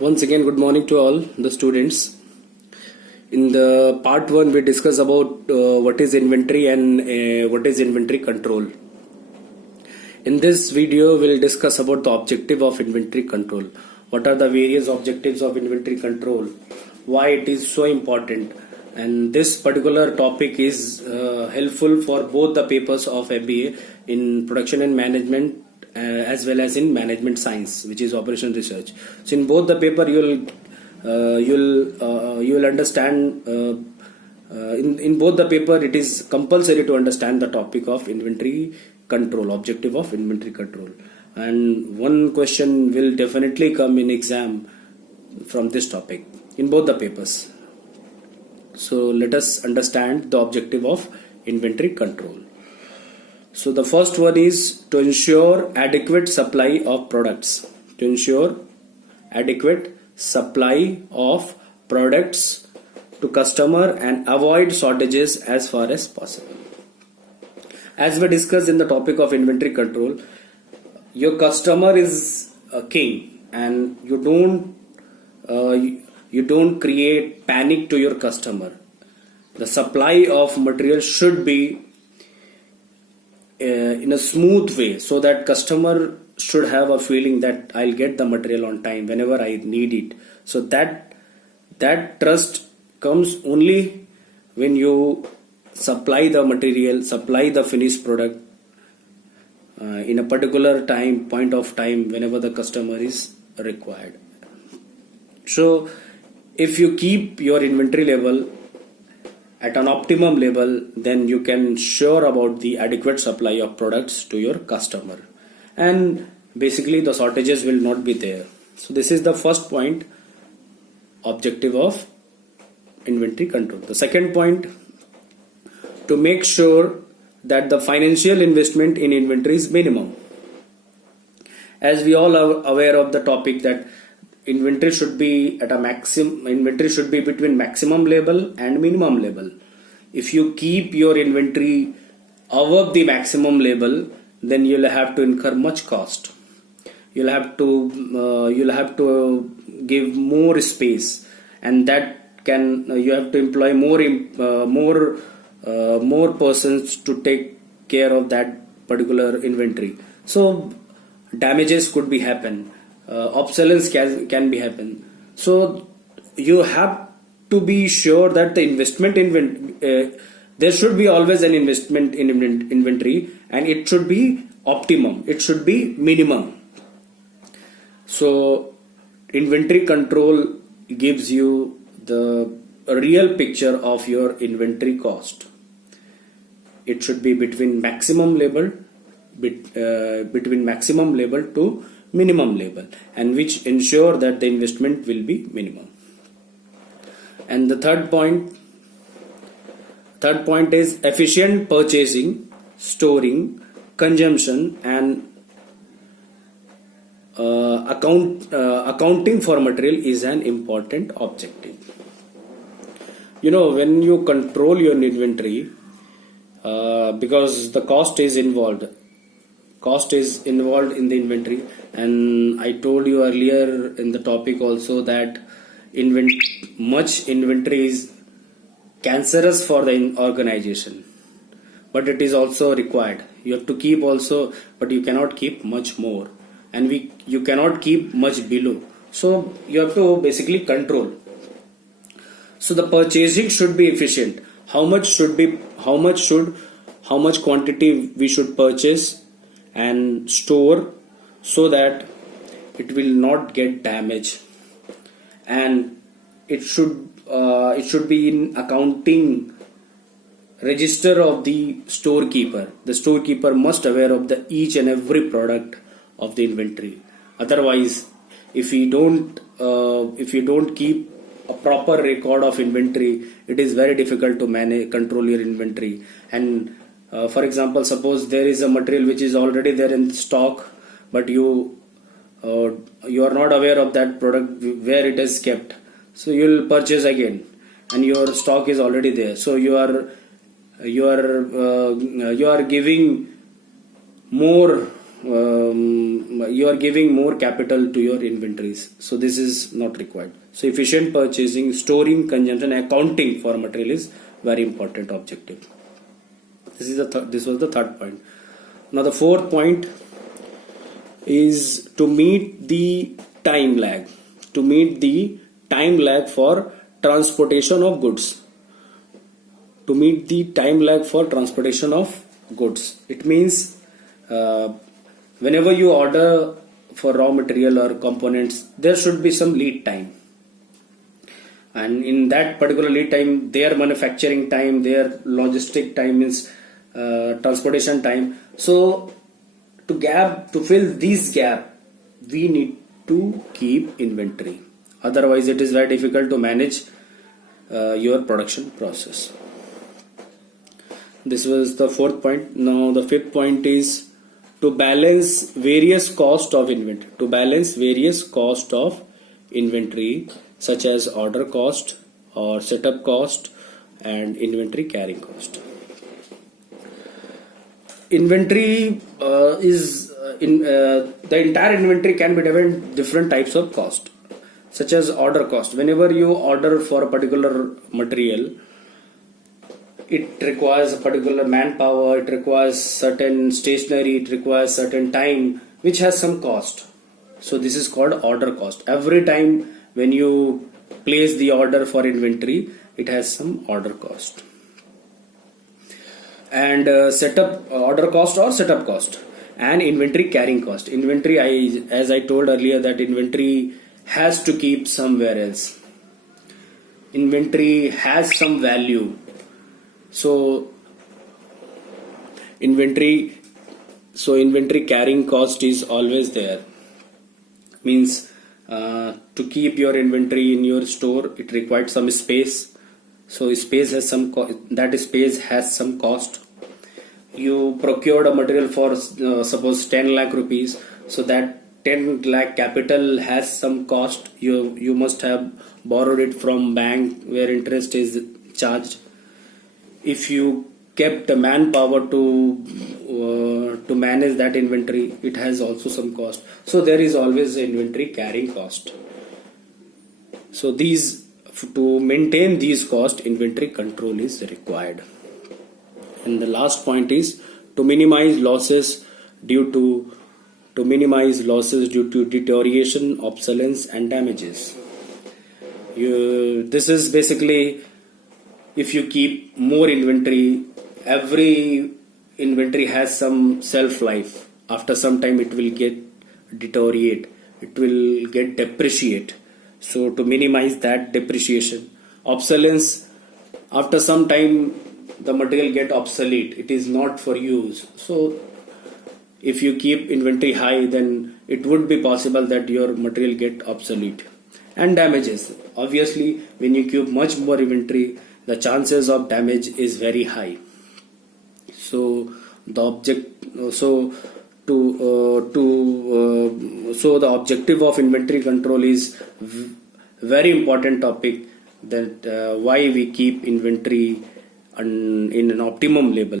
Once again, good morning to all the students. In the part 1, we discuss about what is inventory and what is inventory control. In this video, we'll discuss about the objective of inventory control. What are the various objectives of inventory control? Why it is so important? And this particular topic is helpful for both the papers of MBA in production and management as well as in management science, which is operation research. So in both the paper you'll understand in both the paper it is compulsory to understand the topic of inventory control, objective of inventory control, and one question will definitely come in exam from this topic in both the papers. So let us understand the objective of inventory control. So the first one is to ensure adequate supply of products. To ensure adequate supply of products to customer and avoid shortages as far as possible. As we discussed in the topic of inventory control, your customer is a king, and you don't create panic to your customer. The supply of material should be in a smooth way, so that customer should have a feeling that I'll get the material on time whenever I need it. So that trust comes only when you supply the material, supply the finished product in a particular point of time whenever the customer is required. So if you keep your inventory level at an optimum level, then you can sure about the adequate supply of products to your customer, and basically the shortages will not be there. So this is the first point, objective of inventory control. The second point, to make sure that the financial investment in inventory is minimum. As we all are aware of the topic that inventory should be at a maximum, inventory should be between maximum level and minimum level. If you keep your inventory above the maximum level, then you'll have to incur much cost. You'll have to give more space, and that can you have to employ more persons to take care of that particular inventory. So damages could be happen. Obsolescence can be happen. So you have to be sure that the investment there should be always an investment in inventory, and it should be optimum, it should be minimum. So inventory control gives you the real picture of your inventory cost. It should be between maximum level to minimum level, and which ensure that the investment will be minimum. And the third point is efficient purchasing, storing, consumption, and accounting for material is an important objective. When you control your inventory, because the cost is involved in the inventory, and I told you earlier in the topic also that much inventory is cancerous for the organization, but it is also required. You have to keep also, but you cannot keep much more, and you cannot keep much below. So you have to basically control. So the purchasing should be efficient. How much quantity we should purchase and store, so that it will not get damaged, and it should be in accounting register of the storekeeper. The storekeeper must aware of the each and every product of the inventory. Otherwise, if you don't keep a proper record of inventory, it is very difficult to control your inventory. And for example, suppose there is a material which is already there in stock, but you are not aware of that product where it is kept, so you will purchase again, and your stock is already there. So you are giving more you are giving more capital to your inventories. So this is not required. So efficient purchasing, storing, consumption, accounting for material is very important objective. This was the third point. Now the fourth point is to meet the time lag. To meet the time lag for transportation of goods. To meet the time lag for transportation of goods. It means whenever you order for raw material or components, there should be some lead time. And in that particular lead time, their manufacturing time, their logistic time means transportation time. So to fill this gap, we need to keep inventory. Otherwise, it is very difficult to manage your production process. This was the fourth point. Now the fifth point is to balance various cost of inventory. To balance various cost of inventory such as order cost or setup cost and inventory carrying cost. Inventory the entire inventory can be divided into different types of cost, such as order cost. Whenever you order for a particular material, it requires a particular manpower, it requires certain stationery, it requires certain time, which has some cost. So this is called order cost. Every time when you place the order for inventory, it has some order cost. And setup order cost or setup cost and inventory carrying cost. Inventory, as I told earlier, that inventory has to keep somewhere else. Inventory has some value. So inventory carrying cost is always there. Means to keep your inventory in your store, it requires some space. So space has some that space has some cost. You procured a material for suppose 10 lakh rupees, so that 10 lakh capital has some cost. You must have borrowed it from bank where interest is charged. If you kept the manpower to manage that inventory, it has also some cost. So there is always inventory carrying cost. So to maintain these costs, inventory control is required. And the last point is to minimize losses due to deterioration, obsolescence, and damages. This is basically, if you keep more inventory, every inventory has some shelf life. After some time, it will get deteriorate. It will get depreciate. So to minimize that depreciation, obsolescence, after some time the material get obsolete. It is not for use. So if you keep inventory high, then it would be possible that your material get obsolete. And damages. Obviously, when you keep much more inventory, the chances of damage is very high. So the objective of inventory control is very important topic, that why we keep inventory in an optimum level.